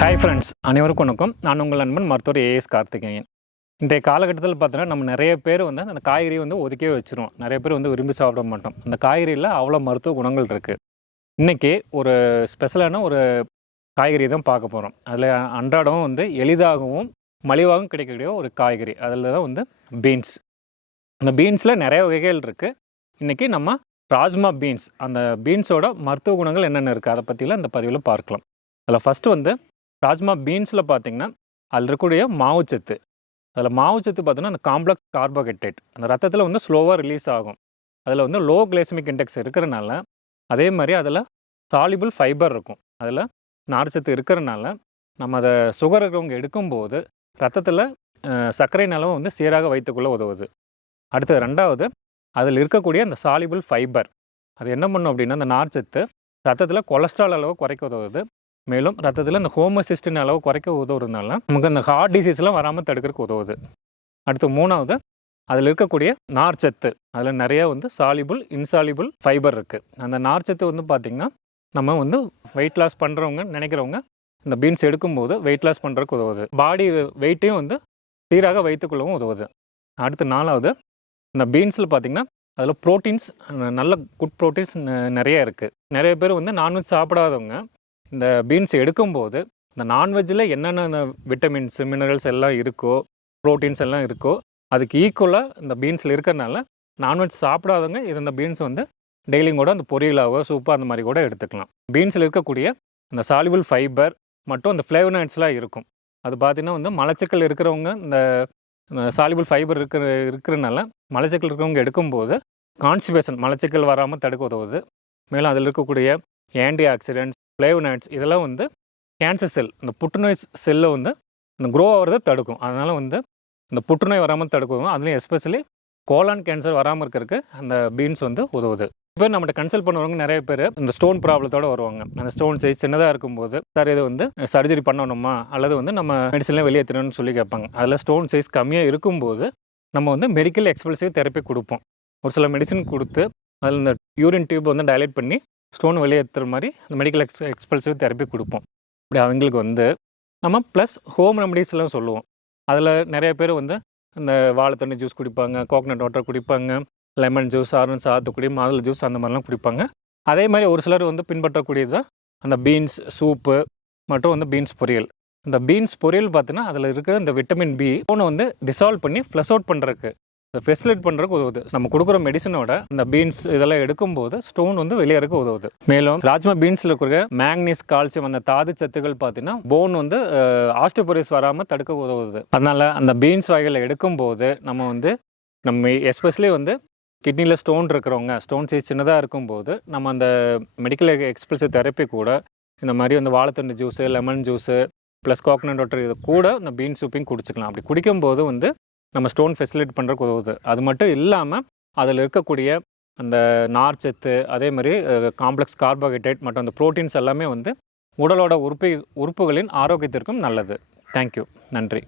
Hi friends, அனைவருக்கும் வணக்கம். நான் உங்கள் நண்பன் மருத்துவர் ஏஎஸ் கார்த்திகேயன். இன்றைய காலகட்டத்தில் பார்த்தீங்கன்னா நம்ம நிறைய பேர் வந்து அந்த காய்கறி வந்து ஒதுக்கே வச்சுருவோம். நிறைய பேர் வந்து விரும்பி சாப்பிட மாட்டோம். அந்த காய்கறியில் அவ்வளோ மருத்துவ குணங்கள் இருக்குது. இன்றைக்கி ஒரு ஸ்பெஷலான ஒரு காய்கறி தான் பார்க்க போகிறோம். அதில் அன்றாடம் வந்து எளிதாகவும் மலிவாகவும் கிடைக்கக்கூடிய ஒரு காய்கறி. அதில் தான் வந்து பீன்ஸ். அந்த பீன்ஸில் நிறைய வகைகள் இருக்குது. இன்றைக்கி நம்ம ராஜ்மா பீன்ஸ், அந்த பீன்ஸோட மருத்துவ குணங்கள் என்னென்ன இருக்குது அதை பற்றிலாம் இந்த பதிவில் பார்க்கலாம். அதில் ஃபஸ்ட்டு வந்து ராஜ்மா பீன்ஸில் பார்த்திங்கன்னா அதில் இருக்கக்கூடிய மாவுச்சத்து. அதில் மாவுச்சத்து பார்த்திங்கன்னா அந்த காம்ப்ளெக்ஸ் கார்போஹைட்ரேட் அந்த ரத்தத்தில் வந்து ஸ்லோவாக ரிலீஸ் ஆகும். அதில் வந்து லோ கிளைசமிக் இண்டெக்ஸ் இருக்கிறனால, அதே மாதிரி அதில் சாலிபிள் ஃபைபர் இருக்கும். அதில் நார்ச்சத்து இருக்கிறனால நம்ம அதை சுகர் இருக்கிறவங்க எடுக்கும்போது ரத்தத்தில் சர்க்கரையின் அளவு வந்து சீராக வைத்துக்கொள்ள உதவுது. அடுத்தது ரெண்டாவது, அதில் இருக்கக்கூடிய அந்த சாலிபிள் ஃபைபர் அது என்ன பண்ணும் அப்படின்னா, அந்த நார்ச்சத்து ரத்தத்தில் கொலஸ்ட்ரால் அளவு குறைக்க உதவுது. மேலும் ரத்தத்தில் இந்த ஹோமோசிஸ்டின் அளவு குறைக்க உதவுறதுனால நமக்கு அந்த ஹார்ட் டிசீஸ்லாம் வராமல் தடுக்கிறதுக்கு உதவுது. அடுத்து மூணாவது, அதில் இருக்கக்கூடிய நார்ச்சத்து. அதில் நிறைய வந்து சாலிபிள் இன்சாலிபிள் ஃபைபர் இருக்குது. அந்த நார்ச்சத்து வந்து பார்த்திங்கன்னா நம்ம வந்து வெயிட் லாஸ் பண்ணுறவங்க நினைக்கிறவங்க இந்த பீன்ஸ் எடுக்கும்போது வெயிட் லாஸ் பண்ணுறதுக்கு உதவுது. பாடி வெயிட்டையும் வந்து சீராக வைத்துக்கொள்ளவும் உதவுது. அடுத்து நாலாவது, இந்த பீன்ஸில் பார்த்திங்கன்னா அதில் ப்ரோட்டீன்ஸ், நல்ல குட் ப்ரோட்டீன்ஸ் நிறைய இருக்குது. நிறைய பேர் வந்து நான்வெஜ் சாப்பிடாதவங்க இந்த பீன்ஸ் எடுக்கும்போது இந்த நான்வெஜ்ஜில் என்னென்ன விட்டமின்ஸ் மினரல்ஸ் எல்லாம் இருக்கோ, ப்ரோட்டீன்ஸ் எல்லாம் இருக்கோ, அதுக்கு ஈக்குவலாக இந்த பீன்ஸில் இருக்கிறனால நான்வெஜ் சாப்பிடாதவங்க இந்த பீன்ஸ் வந்து டெய்லியும் கூட அந்த பொரியலாகவோ சூப்பாக அந்த மாதிரி கூட எடுத்துக்கலாம். பீன்ஸில் இருக்கக்கூடிய இந்த சாலிபிள் ஃபைபர் மற்றும் அந்த ஃப்ளேவனாய்ட்ஸ்லாம் இருக்கும். அது பார்த்திங்கன்னா வந்து மலச்சிக்கல் இருக்கிறவங்க இந்த சாலிபிள் ஃபைபர் இருக்கிறனால மலச்சிக்கல் இருக்கிறவங்க எடுக்கும்போது கான்ஸ்டிபேஷன் மலச்சிக்கல் வராமல் தடுக்க உதவுது. மேலும் அதில் இருக்கக்கூடிய ஆன்டி ஆக்சிடென்ட்ஸ், ஃப்ளேவனாய்ட்ஸ் இதெல்லாம் வந்து கேன்சர் செல், இந்த புற்றுநோய் செல்லை வந்து இந்த க்ரோ ஆகிறத தடுக்கும். அதனால் வந்து இந்த புற்றுநோய் வராமல் தடுக்கும். அதுலேயும் எஸ்பெஷலி கோலான் கேன்சர் வராமல் இருக்கிறதுக்கு அந்த பீன்ஸ் வந்து உதவுது. இப்போ நம்மகிட்ட கன்சல்ட் பண்ணுறவங்க நிறைய பேர் இந்த ஸ்டோன் ப்ராப்ளத்தோடு வருவாங்க. அந்த ஸ்டோன் சைஸ் சின்னதாக இருக்கும்போது சார் இது வந்து சர்ஜரி பண்ணணுமா அல்லது வந்து நம்ம மெடிசன்லாம் வெளியேற்றணும்னு சொல்லி கேட்பாங்க. அதில் ஸ்டோன் சைஸ் கம்மியாக இருக்கும்போது நம்ம வந்து மெடிக்கல் எக்ஸ்பல்சிவ் தெரப்பி கொடுப்போம். ஒரு சில மெடிசன் கொடுத்து அதில் இந்த யூரின் டியூப் வந்து டைலேட் பண்ணி ஸ்டோன் வெளியேற்றுற மாதிரி இந்த மெடிக்கல் எக்ஸ்பல்சிவ் தெரப்பி கொடுப்போம். இப்படி அவங்களுக்கு வந்து நம்ம ப்ளஸ் ஹோம் ரெமடிஸ்லாம் சொல்லுவோம். அதில் நிறைய பேர் வந்து இந்த வாழைத்தண்ணி ஜூஸ் குடிப்பாங்க, கோகனட் வாட்டர் குடிப்பாங்க, லெமன் ஜூஸ், ஆரஞ்சு சாத்துக்குடி, மாதுளை ஜூஸ் அந்த மாதிரிலாம் குடிப்பாங்க. அதே மாதிரி ஒரு சிலர் வந்து பின்பற்றக்கூடியது தான் அந்த பீன்ஸ் சூப்பு மற்றும் வந்து பீன்ஸ் பொரியல். இந்த பீன்ஸ் பொரியல் பார்த்தீங்கன்னா அதில் இருக்கிற இந்த விட்டமின் பி ஒன்று வந்து டிசால்வ் பண்ணி ஃப்ளஷ் அவுட் பண்ணுறதுக்கு, அதை ஃபெசிலேட் பண்ணுறதுக்கு உதவுது. நம்ம கொடுக்குற மெடிசனோட இந்த பீன்ஸ் இதெல்லாம் எடுக்கும்போது ஸ்டோன் வந்து வெளியேறக்கு உதவுது. மேலும் ராஜ்மா பீன்ஸில் இருக்கிற மேக்னீஸ், கால்சியம் அந்த தாது சத்துக்கள் பார்த்தீங்கன்னா போன் வந்து ஆஸ்டியோபோரோசிஸ் வராமல் தடுக்க உதவுது. அதனால் அந்த பீன்ஸ் வகைகளை எடுக்கும்போது நம்ம எஸ்பெஷலி வந்து கிட்னியில் ஸ்டோன் இருக்கிறவங்க, ஸ்டோன் சைஸ் சின்னதாக இருக்கும்போது நம்ம அந்த மெடிக்கல் எக்ஸ்பல்சிவ் தெரப்பி கூட இந்த மாதிரி வந்து வாழைத்தண்டு juice, lemon juice plus coconut water இது கூட இந்த பீன்ஸ் சூப்பையும் குடிச்சிக்கலாம். அப்படி குடிக்கும்போது வந்து நம்ம ஸ்டோன் ஃபெசிலேட் பண்ணுறதுக்கு உதவுது. அது மட்டும் இல்லாமல் அதில் இருக்கக்கூடிய அந்த நார்ச்சத்து, அதே மாதிரி காம்ப்ளெக்ஸ் கார்போஹைட்ரேட் மற்றும் அந்த ப்ரோட்டீன்ஸ் எல்லாமே வந்து உடலோட உறுப்புகளின் ஆரோக்கியத்திற்கும் நல்லது. தேங்க்யூ. நன்றி.